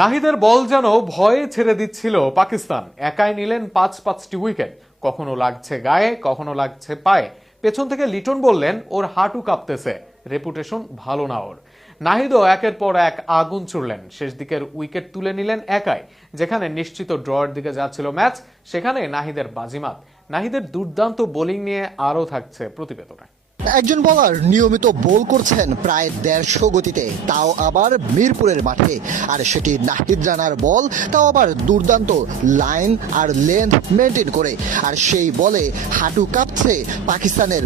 নাহিদের বল যেন ভয়ে ছেড়ে দিচ্ছিল পাকিস্তান। একাই নিলেন পাঁচটি উইকেট। কখনো লাগছে গায়ে, কখনো লাগছে পায়ে। পেছন থেকে লিটন বললেন ওর হাঁটু কাঁপতেছে, রেপুটেশন ভালো না ওর। নাহিদও একের পর এক আগুন ছুড়লেন। শেষ দিকের উইকেট তুলে নিলেন একাই। যেখানে নিশ্চিত ড্রয়ের দিকে যাচ্ছিল ম্যাচ, সেখানে নাহিদের বাজিমাত। নাহিদের দুর্দান্ত বোলিং নিয়ে আরও থাকছে প্রতিবেদনে। একজন বোলার নিয়মিত বোল করছেন প্রায় 150 গতিতে, তাও আবার মিরপুরের মাঠে। আর সেটি নাহিদ রানার বল, তাও আবার দুর্দান্ত লাইন আর লেন্থ মেনটেন করে। আর সেই বলে হাঁটু কাঁপছে পাকিস্তানের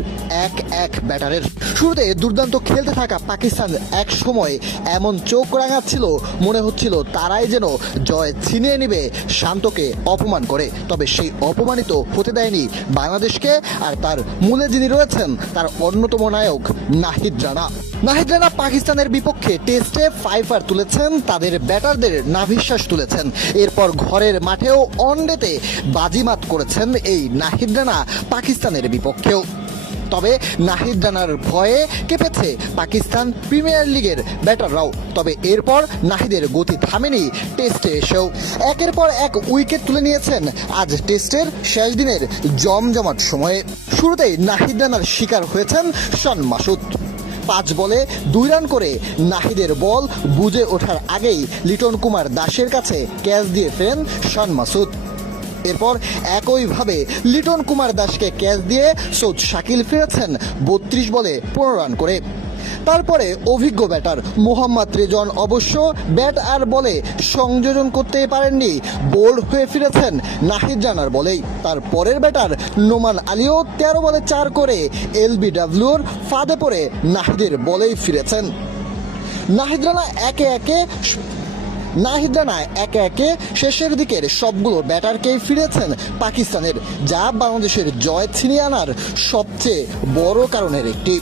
এক ব্যাটারের। শুরুতে দুর্দান্ত খেলতে থাকা পাকিস্তান এক সময় এমন চোখ রাঙাচ্ছিল, মনে হচ্ছিল তারাই যেন জয় ছিনিয়ে নিবে শান্তকে অপমান করে। তবে সেই অপমানিত হতে দেয়নি বাংলাদেশকে। আর তার মূলে যিনি রয়েছেন তার অন্যতম নায়ক নাহিদ রানা পাকিস্তানের বিপক্ষে টেস্টে 5 তুলেছেন, তাদের ব্যাটারদের নাভিশ্বাস তুলেছেন। এরপর ঘরের মাঠেও ওয়ানডেতে বাজিমাত করেছেন এই নাহিদ রানা পাকিস্তানের বিপক্ষেও। তবে নাহিদ রানার ভয়ে কেঁপেছে পাকিস্তান প্রিমিয়ার লিগের ব্যাটাররাও। তবে এরপর নাহিদের গতি থামেনি টেস্টে এসেও। একের পর এক উইকেট তুলে নিয়েছেন আজ টেস্টের শেষ দিনের জমজমাট সময়ে। শুরুতেই নাহিদ রানার শিকার হয়েছেন শান মাসুদ। 5 বলে 2 রান করে নাহিদের বল বুঝে ওঠার আগেই লিটন কুমার দাসের কাছে ক্যাচ দিয়ে ফেরেন শান মাসুদ। এরপর একইভাবে লিটন কুমার দাসকে ক্যাচ দিয়ে সৌদ শাকিল ফিরেছেন 32 বলে 15 রান করে। তারপরে অভিজ্ঞ ব্যাটার মোহাম্মদ রেজন অবশ্য ব্যাট আর বলে সংযোজন করতেই পারেননি, বোল্ড হয়ে ফিরেছেন নাহিদ রানার বলেই। তার পরের ব্যাটার নোমান আলীও 13 বলে 4 করে এলবিডব্লিউর ফাঁদে পড়ে নাহিদের বলেই ফিরেছেন। নাহিদ রানা একে একে শেষের দিকের সবগুলো ব্যাটারকেই ফিরেছেন পাকিস্তানের, যা বাংলাদেশের জয় ছিনিয়ে আনার সবচেয়ে বড় কারণের একটি।